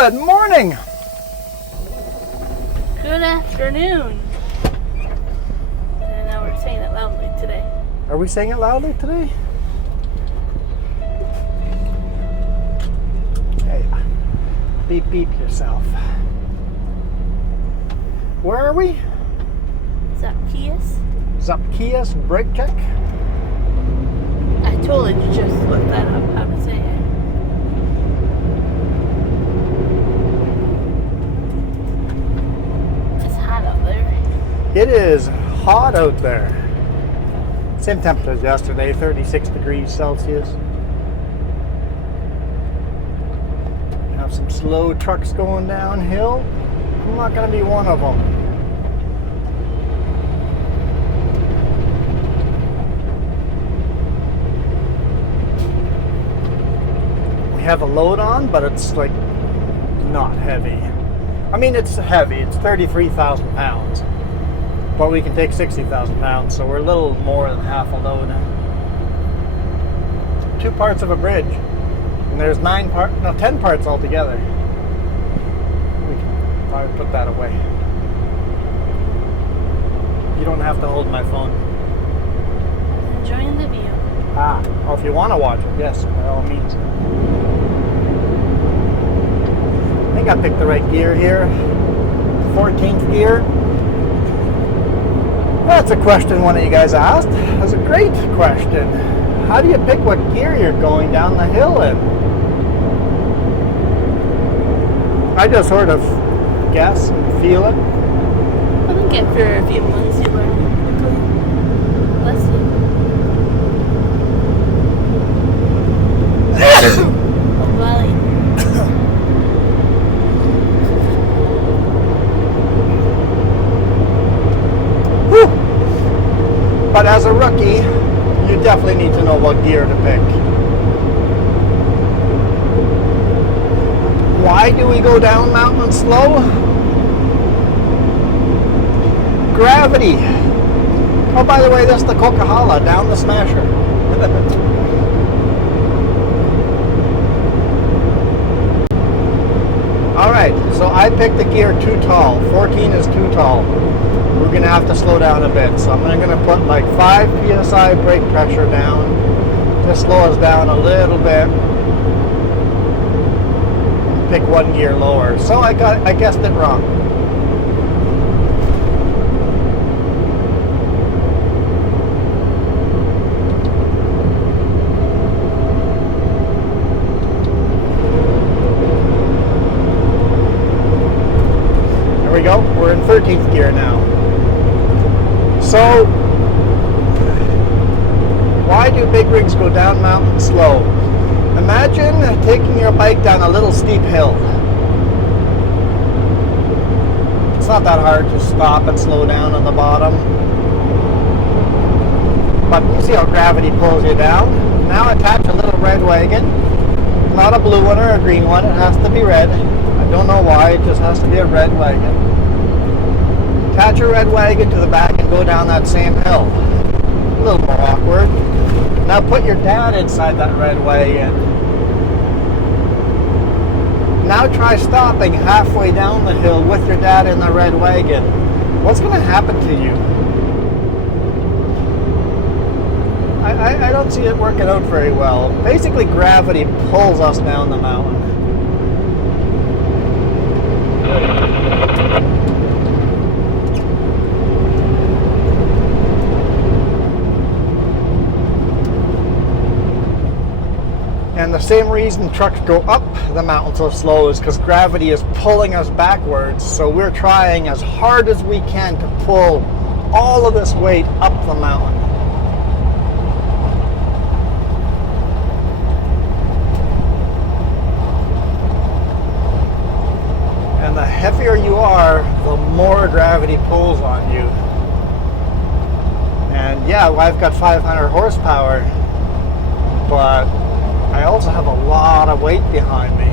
Good morning. Good afternoon. And now we're saying it loudly today. Are we saying it loudly today? Hey, beep beep yourself. Where are we? Zapkias brake check. I totally just looked that up, how to say it. It's hot out there. It is hot out there. Same temperature as yesterday, 36 degrees Celsius. Have some slow trucks going downhill. I'm not going to be one of them. We have a load on, but it's like not heavy. I mean, it's heavy. It's 33,000 pounds. But we can take 60,000 pounds, so we're a little more than half a load. 2 parts of a bridge. And there's 10 parts altogether. We can probably put that away. You don't have to hold my phone. Enjoying the view. Or if you want to watch it, yes, by all means. I think I picked the right gear here. 14th gear. That's a question one of you guys asked. That's a great question. How do you pick what gear you're going down the hill in? I just sort of guess and feel it. I think after a few months you learn quickly. Bless you. Oh, golly. But as a rookie, you definitely need to know what gear to pick. Why do we go down mountain slow? Gravity. Oh, by the way, that's the Coquihalla down the Smasher. Alright, so I picked the gear too tall. 14 is too tall. We're going to have to slow down a bit. So I'm going to put like 5 psi brake pressure down. Just slow us down a little bit. Pick 1 gear lower. So I guessed it wrong. There we go. We're in 13th gear now. So, why do big rigs go down mountain slow? Imagine taking your bike down a little steep hill. It's not that hard to stop and slow down on the bottom. But you see how gravity pulls you down? Now attach a little red wagon. Not a blue one or a green one, it has to be red. I don't know why, it just has to be a red wagon. Attach a red wagon to the back and go down that same hill. A little more awkward. Now put your dad inside that red wagon. Now try stopping halfway down the hill with your dad in the red wagon. What's going to happen to you? I don't see it working out very well. Basically, gravity pulls us down the mountain. And the same reason trucks go up the mountain so slow is because gravity is pulling us backwards. So we're trying as hard as we can to pull all of this weight up the mountain. And the heavier you are, the more gravity pulls on you. And yeah, well, I've got 500 horsepower, but I also have a lot of weight behind me.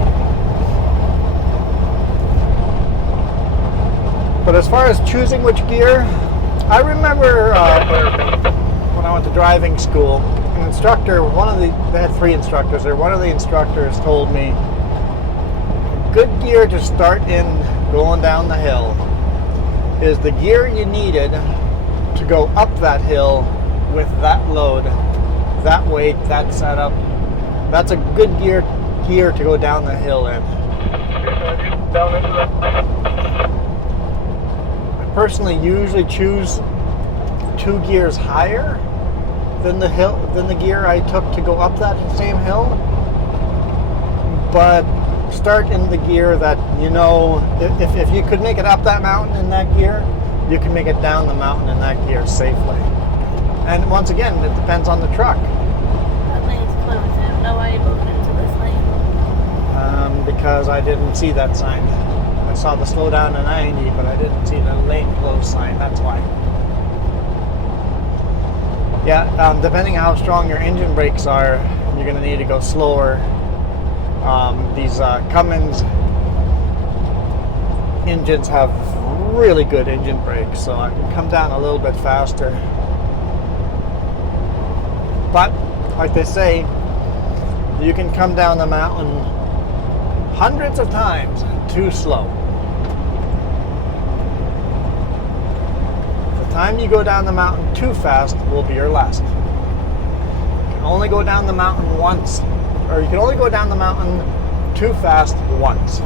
But as far as choosing which gear, I remember when I went to driving school, an instructor, they had 3 instructors there, one of the instructors told me, good gear to start in going down the hill is the gear you needed to go up that hill with that load, that weight, that setup. That's a good gear to go down the hill in. I personally usually choose 2 gears higher than the gear I took to go up that same hill. But start in the gear that you know, if you could make it up that mountain in that gear, you can make it down the mountain in that gear safely. And once again, it depends on the truck. That lane's closed. I don't know why you moved into this lane. Because I didn't see that sign. I saw the slow down to 90, but I didn't see the lane closed sign. That's why. Yeah, depending how strong your engine brakes are, you're going to need to go slower. These Cummins engines have really good engine brakes, so I can come down a little bit faster. But, like they say, you can come down the mountain hundreds of times too slow. The time you go down the mountain too fast will be your last. You can only go down the mountain once, or you can only go down the mountain too fast once.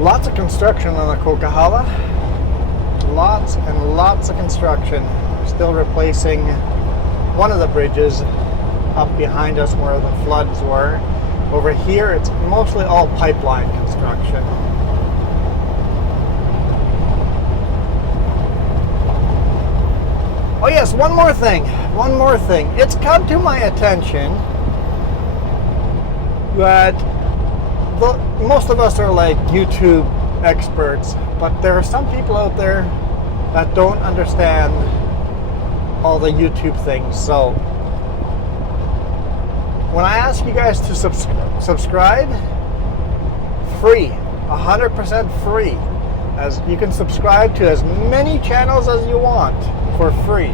Lots of construction on the Coquihalla. Lots and lots of construction. Still replacing one of the bridges up behind us where the floods were. Over here, it's mostly all pipeline construction. Oh yes, one more thing. It's come to my attention that most of us are like YouTube experts, but there are some people out there that don't understand all the YouTube things. So when I ask you guys to subscribe, free, 100% free. As you can subscribe to as many channels as you want for free.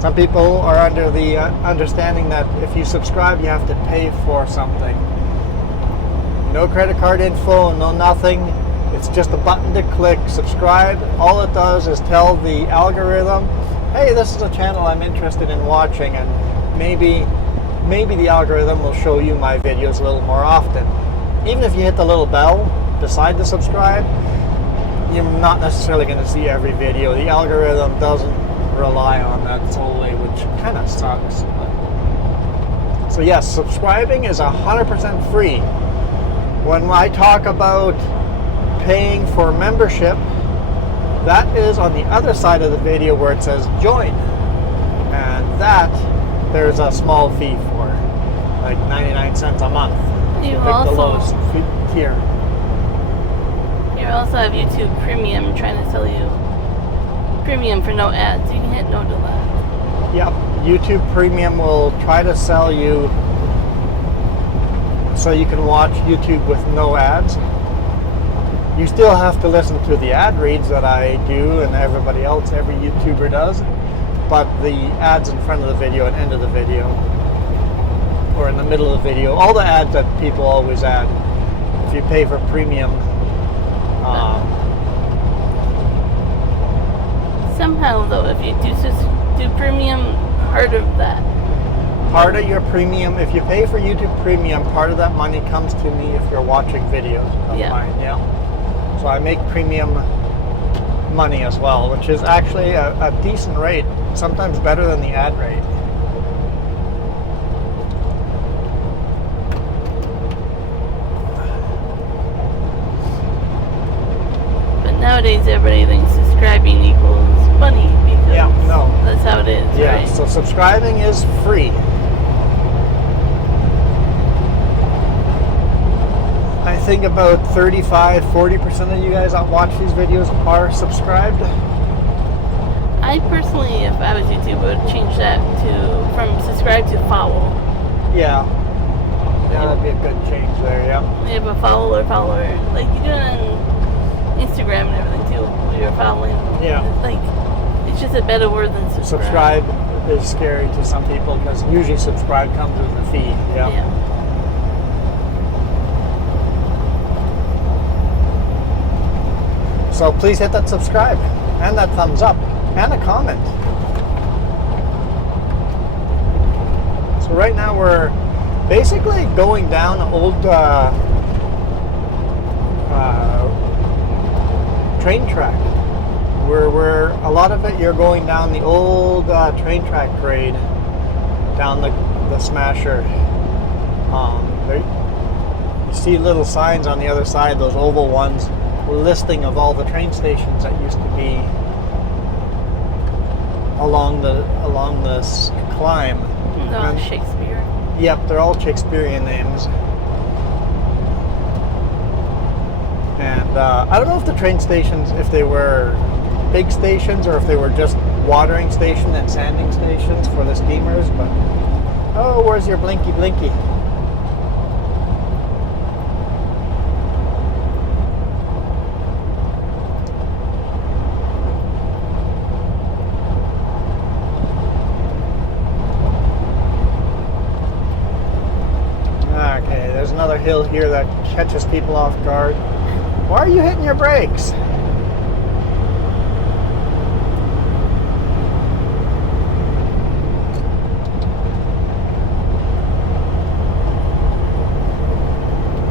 Some people are under the understanding that if you subscribe, you have to pay for something. No credit card info, no nothing. It's just a button to click, subscribe. All it does is tell the algorithm, hey, this is a channel I'm interested in watching, and maybe the algorithm will show you my videos a little more often. Even if you hit the little bell beside the subscribe, you're not necessarily going to see every video. The algorithm doesn't rely on that solely, which kind of sucks. So yes, subscribing is 100% free. When I talk about paying for membership, that is on the other side of the video where it says join. And that there's a small fee for, like 99 cents a month. You pick also, the lowest tier. You also have YouTube Premium trying to sell you premium for no ads. You can hit no to that. Yep, YouTube Premium will try to sell you so you can watch YouTube with no ads. You still have to listen to the ad reads that I do and everybody else, every YouTuber does, but the ads in front of the video and end of the video, or in the middle of the video, all the ads that people always add, if you pay for premium. Somehow though, if you do premium, part of your premium, if you pay for YouTube Premium, part of that money comes to me if you're watching videos of mine. Yeah. So I make premium money as well, which is actually a decent rate, sometimes better than the ad rate. But nowadays everybody thinks subscribing equals money because that's how it is, right? So subscribing is free. I think about 35-40% of you guys that watch these videos are subscribed. I personally, if I was YouTube, would change that from subscribe to follow. Yeah, that'd be a good change there. Yeah. You have a follower, like you do it on Instagram and everything too. you're following. Yeah. Like, it's just a better word than Subscribe is scary to some people because usually subscribe comes with a fee. Yeah. So please hit that subscribe and that thumbs up and a comment. So right now we're basically going down old train track. We're a lot of it. You're going down the old train track grade down the Smasher. You see little signs on the other side, those oval ones, listing of all the train stations that used to be along this climb. No, Shakespeare. Yep, they're all Shakespearean names. And I don't know if the train stations, if they were big stations or if they were just watering station and sanding stations for the steamers, but oh, where's your blinky blinky? Okay, there's another hill here that catches people off guard. Why are you hitting your brakes?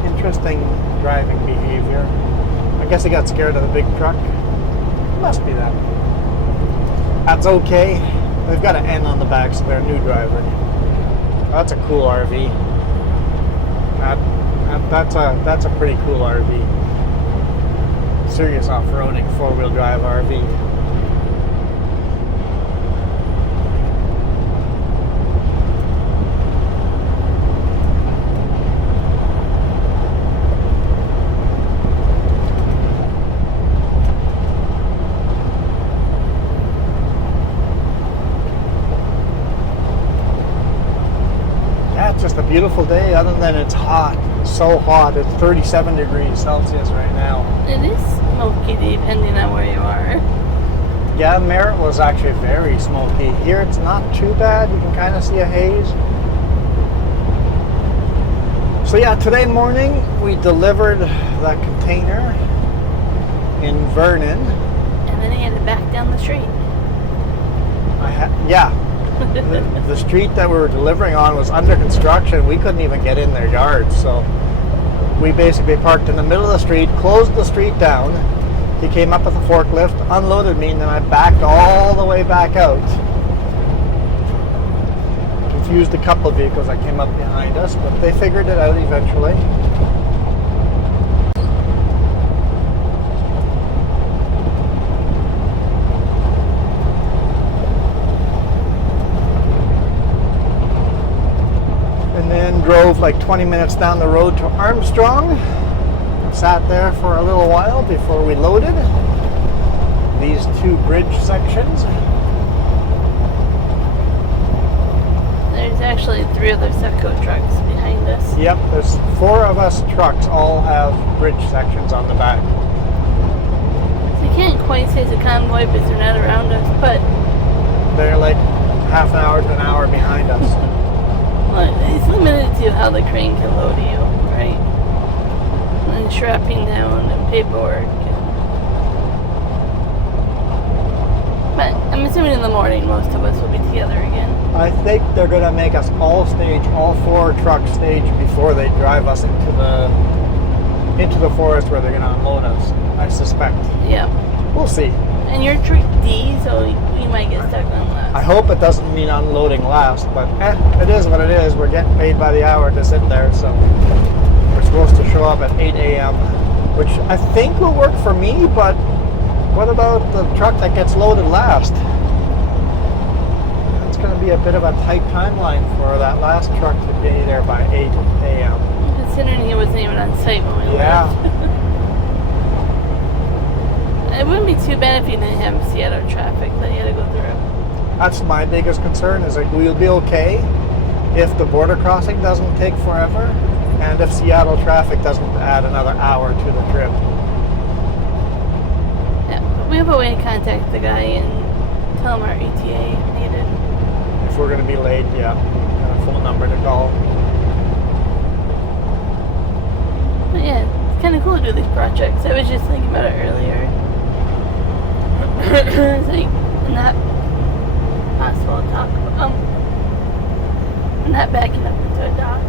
Interesting driving behavior. I guess he got scared of the big truck. Must be that. That's okay. They've got an N on the back, so they're a new driver. That's a cool RV. That's a pretty cool RV. Serious off-roading 4-wheel drive RV. Yeah, it's just a beautiful day other than it's hot. So hot. It's 37 degrees Celsius right now. It is smoky depending on where you are. Yeah, Merritt was actually very smoky. Here it's not too bad. You can kind of see a haze. So yeah, today morning we delivered that container in Vernon. And then he had to back down the street. The street that we were delivering on was under construction. We couldn't even get in their yard, so we basically parked in the middle of the street, closed the street down. He came up with a forklift, unloaded me, and then I backed all the way back out. Confused a couple of vehicles that came up behind us, but they figured it out eventually. Drove like 20 minutes down the road to Armstrong. Sat there for a little while before we loaded these 2 bridge sections. There's actually 3 other Seco trucks behind us. Yep, there's 4 of us trucks all have bridge sections on the back. So you can't quite say it's a convoy because they're not around us, but they're like half an hour to an hour behind us. It's limited to how the crane can load you, right? And strapping down and paperwork. But I'm assuming in the morning most of us will be together again. I think they're going to make us all 4 trucks stage before they drive us into the forest where they're going to unload us, I suspect. Yeah. We'll see. And you're Trick D, so you might get stuck on last. I hope it doesn't mean unloading last, but it is what it is. We're getting paid by the hour to sit there, so we're supposed to show up at 8 a.m., which I think will work for me, but what about the truck that gets loaded last? That's going to be a bit of a tight timeline for that last truck to be there by 8 a.m. Considering he wasn't even on site when we left. It wouldn't be too bad if you didn't have Seattle traffic that you had to go through. That's my biggest concern, is like we'll be okay if the border crossing doesn't take forever and if Seattle traffic doesn't add another hour to the trip. Yeah, but we have way to contact the guy and tell him our ETA if needed. If we're going to be late, yeah. Got a phone number to call. But yeah, it's kind of cool to do these projects. I was just thinking about it earlier. It's like not possible to talk about. Not backing up into a dock.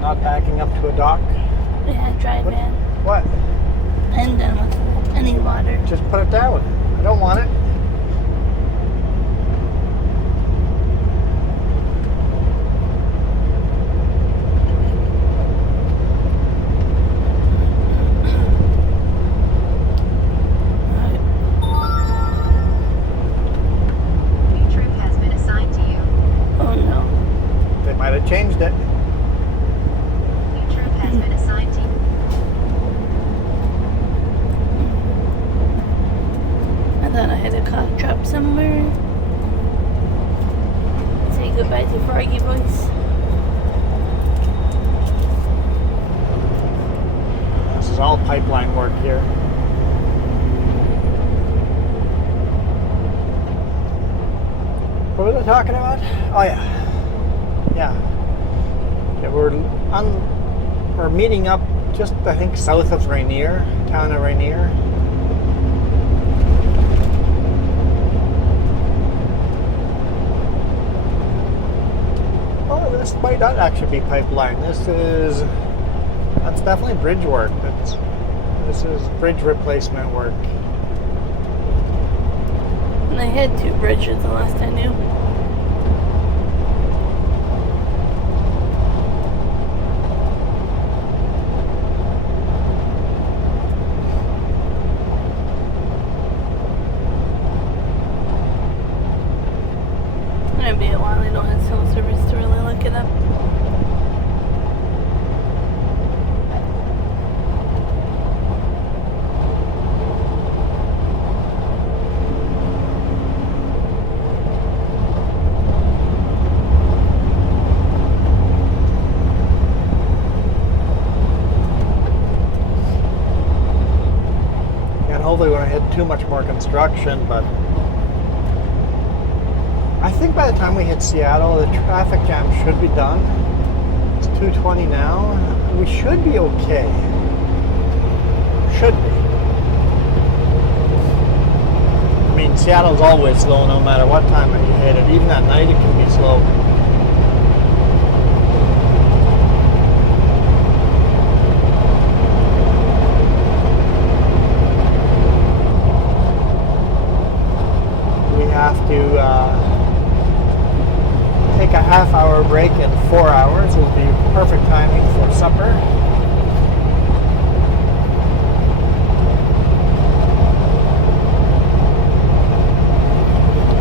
Not backing up to a dock? Yeah, dry van. What? And done with any water. Just put it down. I don't want it. Changed it. New trip has been assigned to you. I thought I had a cough drop somewhere. Say goodbye to Froggy Voice. This is all pipeline work here. What was I talking about? Oh yeah. Yeah, we're meeting up just, I think, south of Rainier, town of Rainier. Oh, this might not actually be pipeline. That's definitely bridge work. This is bridge replacement work. And they had 2 bridges the last I knew. It'd be a while. I don't have cell service to really look it up. And hopefully we won't hit too much more construction, but I think by the time we hit Seattle, the traffic jam should be done. It's 2:20 now. We should be okay. Should be. I mean, Seattle's always slow no matter what time you hit it. Even at night it can be slow. We have to take a half-hour break in 4 hours. Will be perfect timing for supper.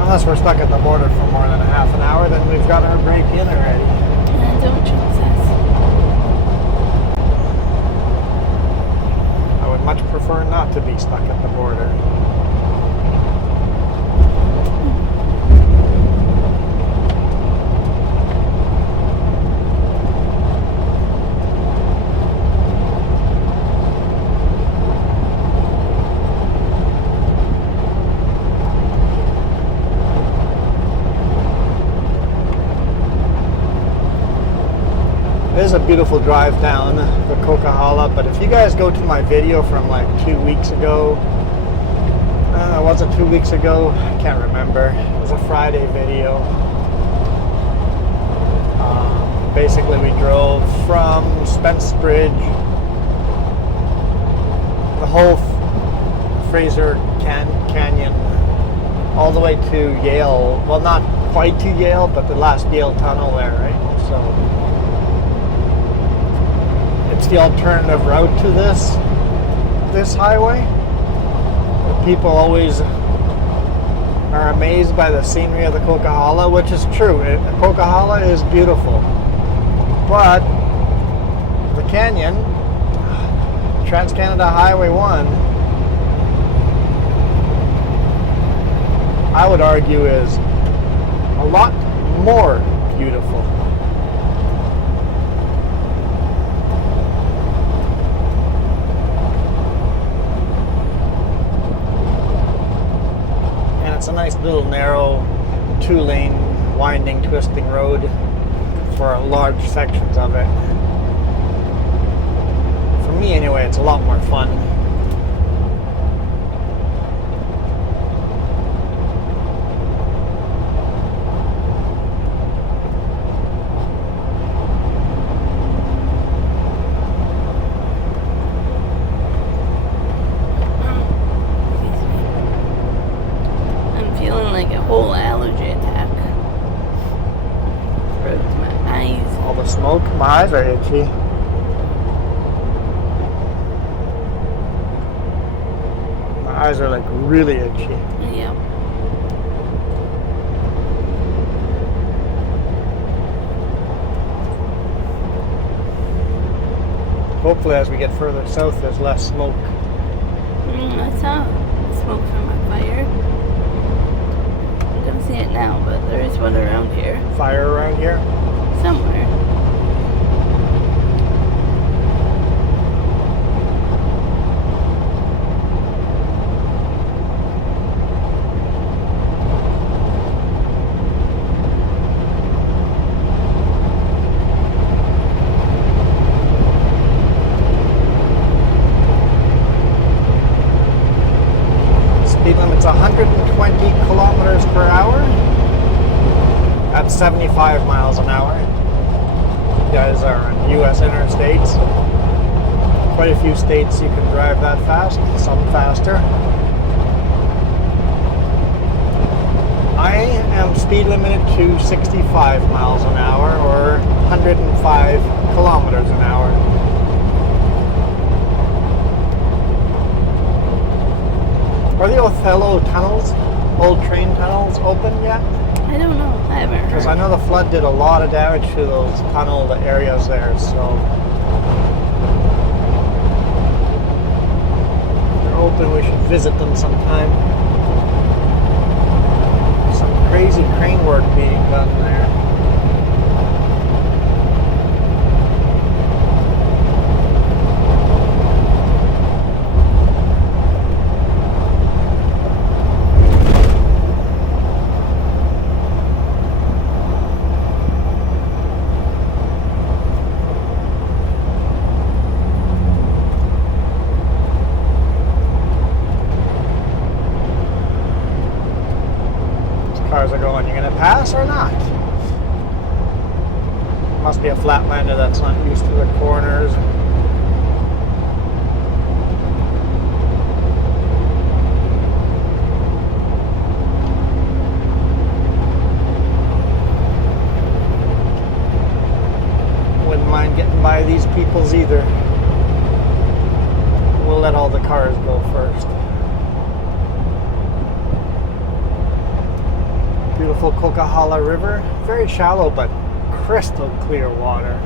Unless we're stuck at the border for more than a half an hour, then we've got our break in already. Don't jinx us. I would much prefer not to be stuck at the border. It is a beautiful drive down the Coquihalla, but if you guys go to my video from like 2 weeks ago, was it 2 weeks ago? I can't remember. It was a Friday video. Basically we drove from Spence Bridge, the whole Fraser Canyon, all the way to Yale. Well, not quite to Yale, but the last Yale tunnel there, right? So it's the alternative route to this highway. People always are amazed by the scenery of the Coquihalla, which is true. Coquihalla is beautiful, but the canyon, Trans-Canada Highway 1, I would argue is a lot more beautiful. It's a nice little narrow 2-lane winding twisting road for large sections of it. For me anyway, it's a lot more fun. I'm feeling like a whole allergy attack. Throat to my eyes. All the smoke, my eyes are itchy. My eyes are like really itchy. Yep. Hopefully as we get further south there's less smoke. I saw smoke from a fire. I'm gonna see it now, but there is one around here. Fire around here? Somewhere. Speed limit's 120 kilometers per hour at 75 miles an hour. You guys are on U.S. interstates. Quite a few states you can drive that fast, some faster. I am speed limited to 65 miles an hour or 105 kilometers an hour. Are the Othello tunnels, old train tunnels, open yet? I don't know. I haven't heard. Because I know the flood did a lot of damage to those tunnel areas there, so if they're open, we should visit them sometime. Some crazy crane work being done there. Cars are going, you're going to pass or not? Must be a flatlander that's not used to the corners. Wouldn't mind getting by these peoples either. We'll let all the cars go first. Beautiful Coquihalla River, very shallow but crystal clear water.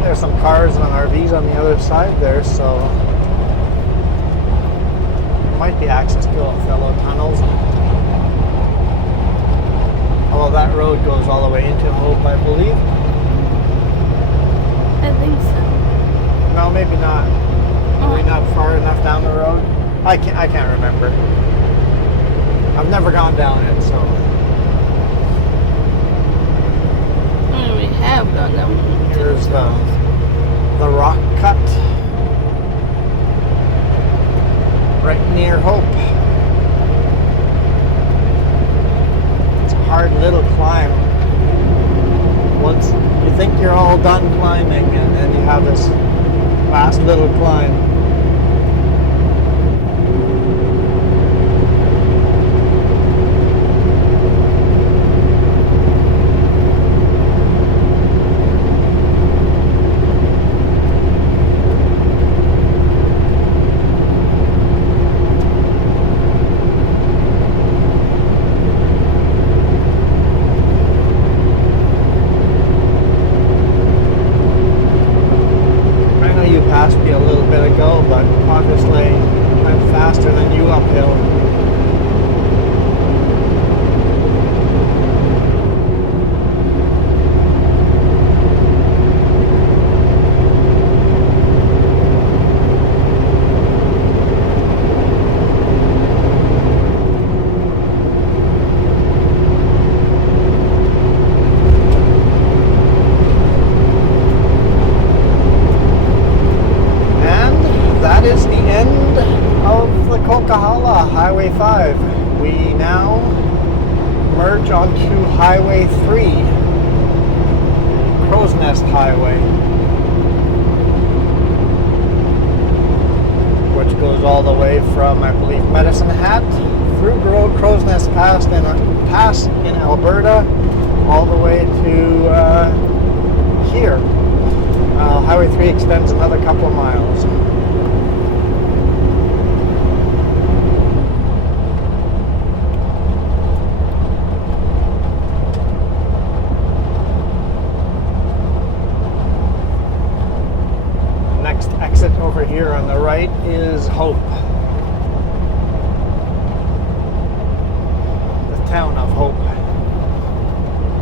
There's some cars and RVs on the other side there, so there might be access to Othello tunnels. Although that road goes all the way into Hope, I believe. I think so. No, maybe not. Are we not far enough down the road? I can't remember. I've never gone down it, so. We have gone down. Here's the rock cut right near Hope. this last little climb. Passed me a little bit ago, but obviously I'm faster than you uphill. That is the end of the Coquihalla Highway 5. We now merge onto Highway 3, Crow's Nest Highway, which goes all the way from, I believe, Medicine Hat, through Crow's Nest Pass in Alberta, all the way to here. Highway 3 extends another couple of miles. Exit over here on the right is Hope. The town of Hope.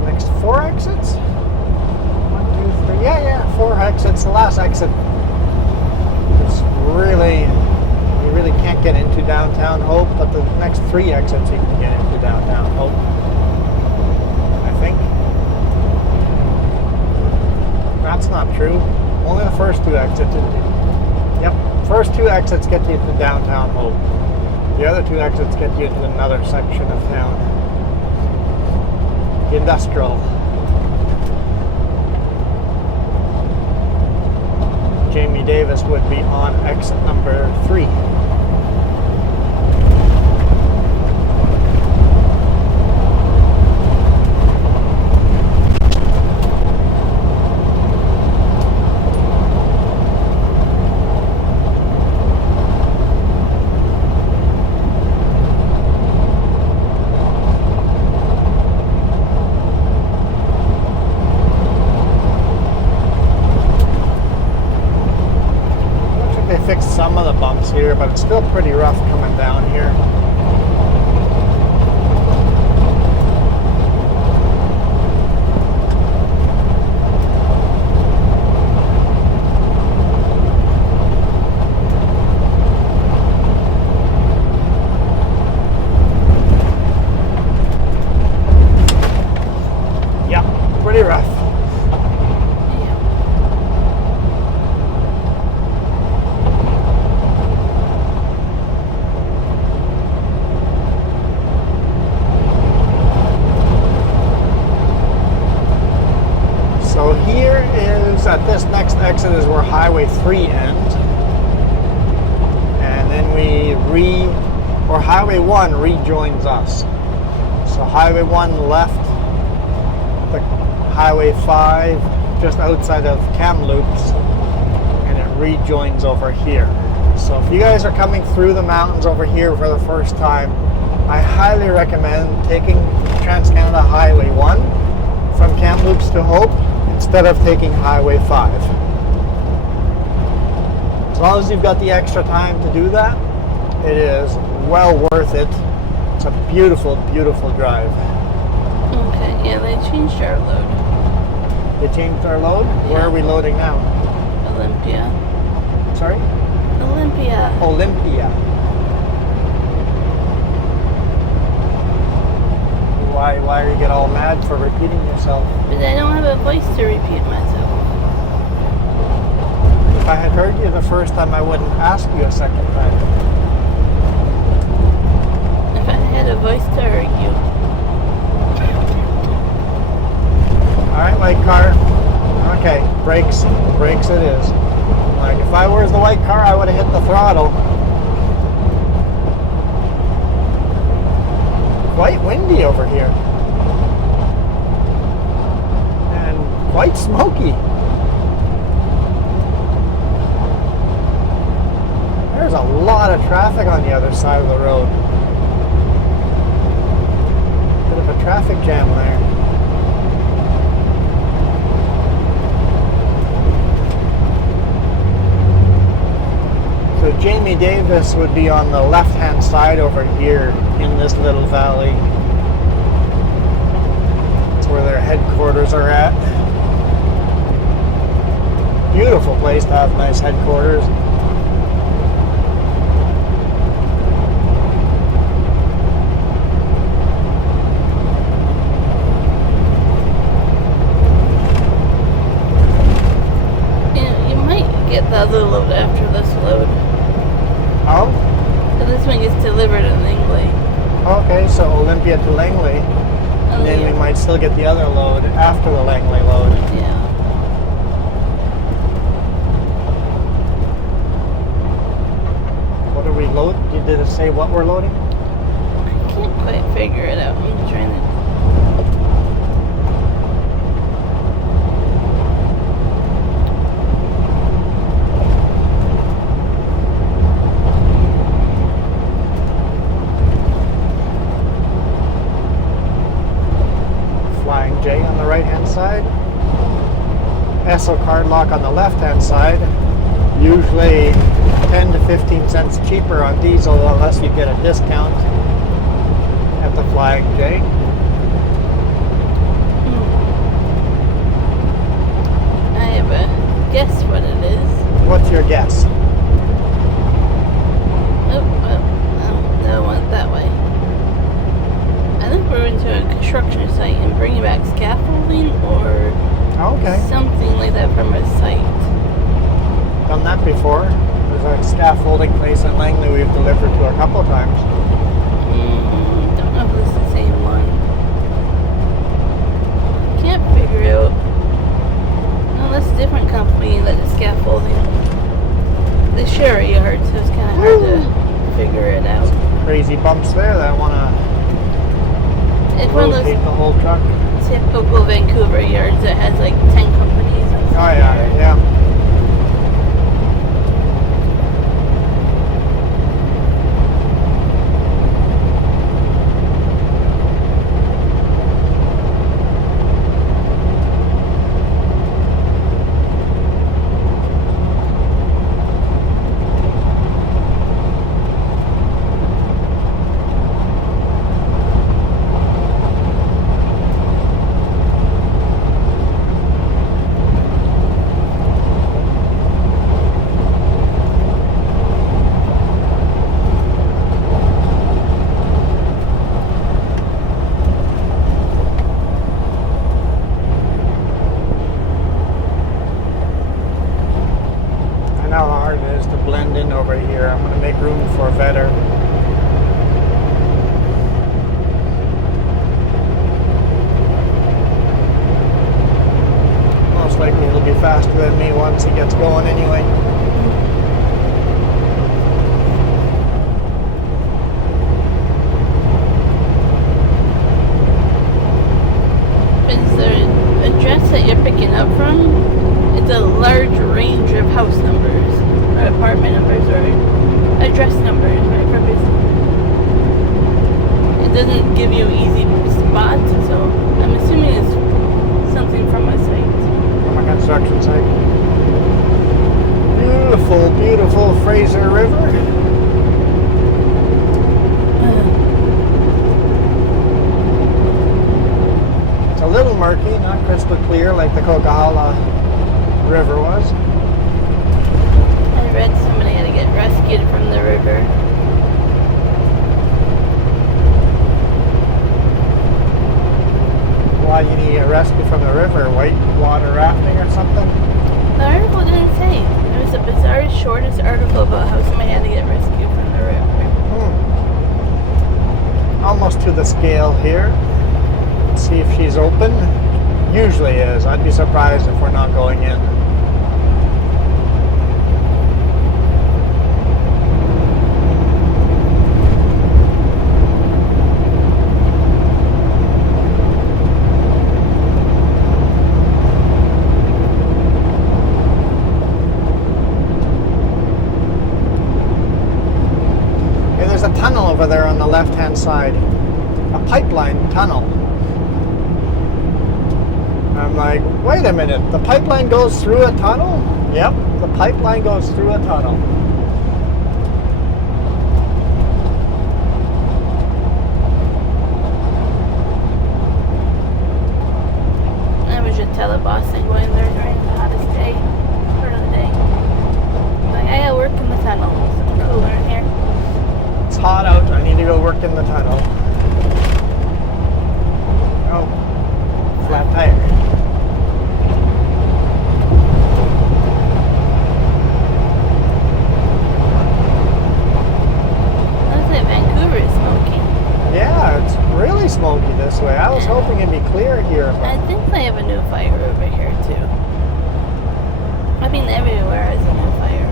Next 4 exits? 1, 2, 3. Yeah, 4 exits. The last exit is really, you really can't get into downtown Hope, but the next 3 exits you can get into downtown Hope, I think. That's not true. Only the first 2 exits. Yep, first 2 exits get you to downtown Hope. The other 2 exits get you to another section of town. The industrial. Jamie Davis would be on exit number 3. Fixed some of the bumps here, but it's still pretty rough coming down here. Yeah, pretty rough. So here is, at this next exit is where Highway 3 ends. And then Highway 1 rejoins us. So Highway 1 left the Highway 5 just outside of Kamloops, and it rejoins over here. So if you guys are coming through the mountains over here for the first time, I highly recommend taking Trans-Canada Highway 1 from Kamloops to Hope instead of taking Highway 5. As long as you've got the extra time to do that, it is well worth it. It's a beautiful, beautiful drive. Okay, yeah, they changed our load. They changed our load? Yeah. Where are we loading now? Olympia. Sorry? Olympia. Olympia. Why are you get all mad for repeating yourself? But I don't have a voice to repeat myself. If I had heard you the first time, I wouldn't ask you a second time. If I had a voice to argue. Alright, light car. Okay, brakes. Brakes it is. Like if I was the white car, I would have hit the throttle. Quite windy over here. And quite smoky. There's a lot of traffic on the other side of the road. Bit of a traffic jam there. So Jamie Davis would be on the left-hand side over here in this little valley. That's where their headquarters are at. Beautiful place to have nice headquarters. You might get the other load after this load. Oh? So this one gets delivered in Langley. Okay, so Olympia to Langley. And then we might still get the other load after the Langley load. Yeah. What are we load? Did it say what we're loading? I can't quite figure it out. I'm trying to. Flying J on the right-hand side. Esso card lock on the left-hand side. Usually 10 to 15 cents cheaper on diesel unless you get a discount at the Flying J. I have a guess what it is. What's your guess? Oh, well, no, I went that way. I think we're into a construction site and bringing back scaffolding or Okay. something like that from a site. Done that before. There's a scaffolding place in Langley we've delivered to a couple of times. Don't know if this is the same one. Can't figure out. No, that's a different company that is scaffolding. They share a yard, so it's kind of hard to figure it out. Crazy bumps there that I want to It's one of rotate those the whole truck. typical Vancouver yards that has like 10 companies. Oh yeah, yeah. I know how hard it is to blend in over here. I'm going to make room for Vedder. Most likely he'll be faster than me once he gets going anyway. Is the address that you're picking up from? It's a large range of house numbers, or apartment numbers, or address numbers, right, for business. It doesn't give you easy spots, so I'm assuming it's something from a site. From a construction site. Beautiful, beautiful Fraser River. It's a little murky, not crystal clear like the Coquihalla River was. I read somebody had to get rescued from the river. Why you need to get rescued from the river? White water rafting or something? The article didn't say. It was the bizarre, shortest article about how somebody had to get rescued from the river. Almost to the scale here. Let's see if she's open. Usually is. I'd be surprised if we're not going in. over there on the left-hand side. A pipeline tunnel. I'm like, wait a minute, the pipeline goes through a tunnel? Yep, the pipeline goes through a tunnel. I was just telebossing going there during the hottest day, part of the day. Like, I gotta work in the tunnel. It's cooler in here. It's hot out, I need to go work in the tunnel. Oh, flat tire. Looks like Vancouver is smoking. Yeah, it's really smoky this way. I was hoping it'd be clear here. I think they have a new fire over here too. I mean, everywhere is a new fire.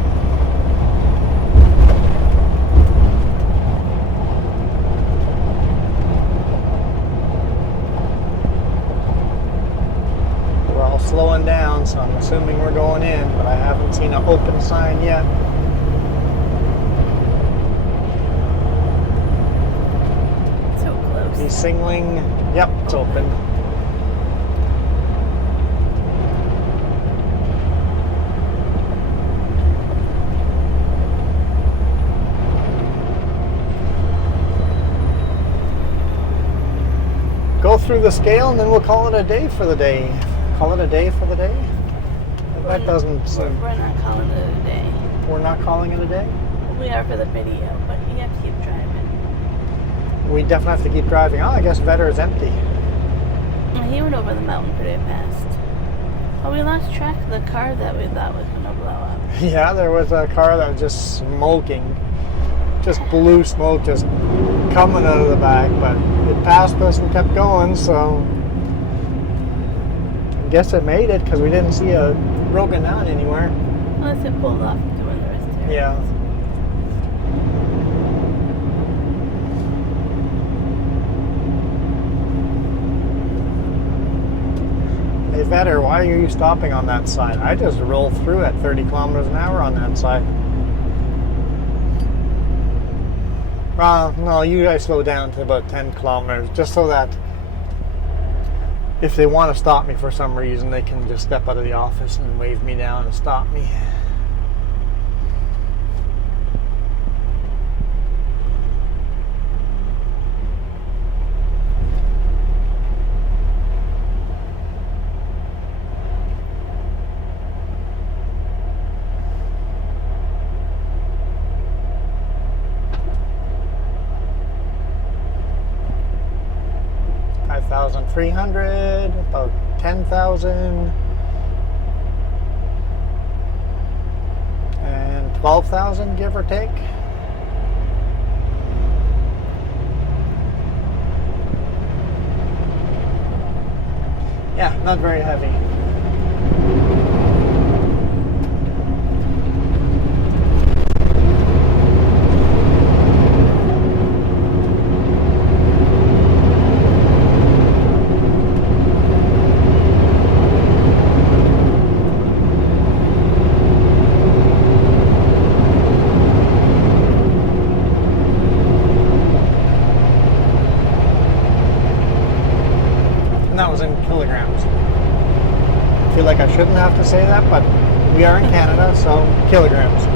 We're all slowing down, so I'm assuming we're going in, but I haven't seen an open sign yet. So close. He's signaling. Yep, it's open. Go through the scale and then we'll call it a day for the day. Call it a day for the day? That doesn't seem... We're not calling it a day. We're not calling it a day? We are for the video, but you have to keep driving. We definitely have to keep driving. Oh, I guess Vetter is empty. He went over the mountain pretty fast. Oh, we lost track of the car that we thought was going to blow up. Yeah, there was a car that was just smoking. Just blue smoke just coming out of the back, but it passed us and kept going, so I guess it made it because we didn't see a broken down anywhere. Unless it pulled off into one of the rest of the Yeah. Hey Vetter, why are you stopping on that side? I just rolled through at 30 kilometers an hour on that side. No, you guys slow down to about 10 kilometers, just so that if they want to stop me for some reason, they can just step out of the office and wave me down and stop me. $5,300, about 10,000, and 12,000, give or take. Yeah, not very heavy. That was in kilograms. I feel like I shouldn't have to say that, but we are in Canada, so kilograms.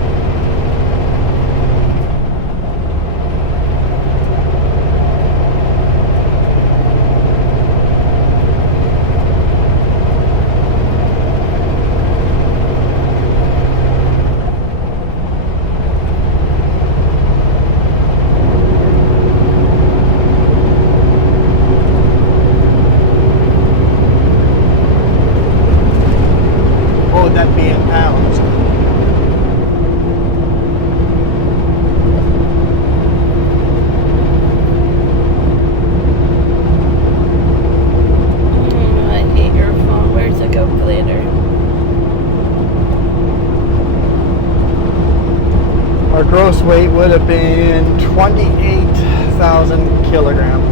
What would that be in pounds? I hate your phone. Where's the calculator? Our gross weight would have been 28,000 kilograms.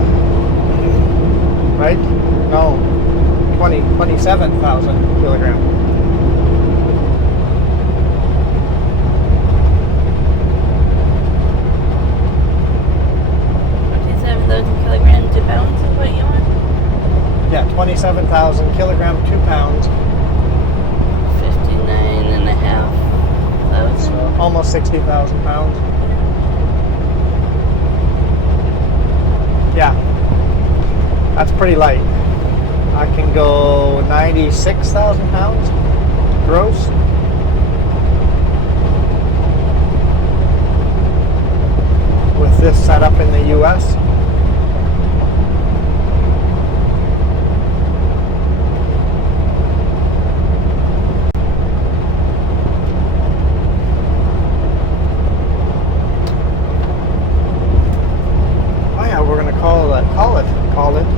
Right? No, 27,000 kilograms. 57,000 kilogram, 2 pounds. 59,500. So almost 60,000 pounds. Yeah, that's pretty light. I can go 96,000 pounds gross. With this setup in the US.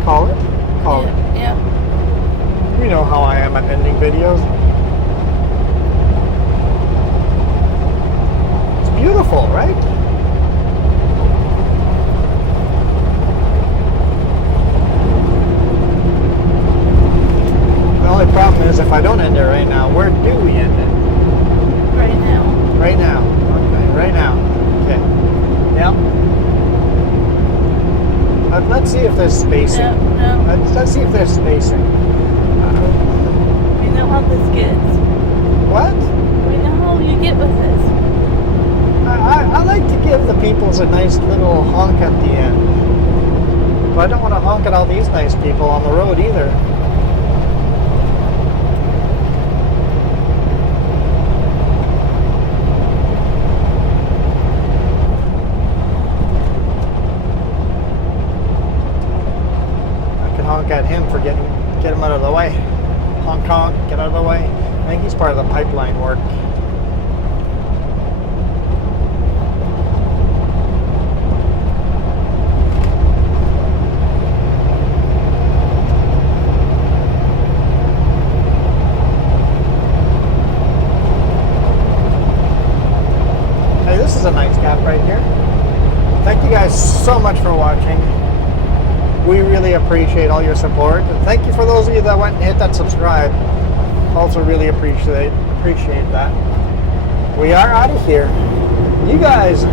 Call it. Yeah. You know how I am at ending videos. It's beautiful, right? The only problem is if I don't end it right now, where do we end it? Right now. Right now. Okay, right now. Okay. Yep. Let's see if there's spacing. No. Let's see if there's spacing. We know how this gets. What? We know how you get with this. I like to give the peoples a nice little honk at the end. But I don't want to honk at all these nice people on the road either. Honk at him for get him out of the way. Honk, honk, get out of the way. I think he's part of the pipeline work. Hey, this is a nice gap right here. Thank you guys so much for watching. We really appreciate all your support. And thank you for those of you that went and hit that subscribe. Also really appreciate that. We are out of here. You guys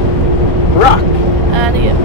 rock. Adios.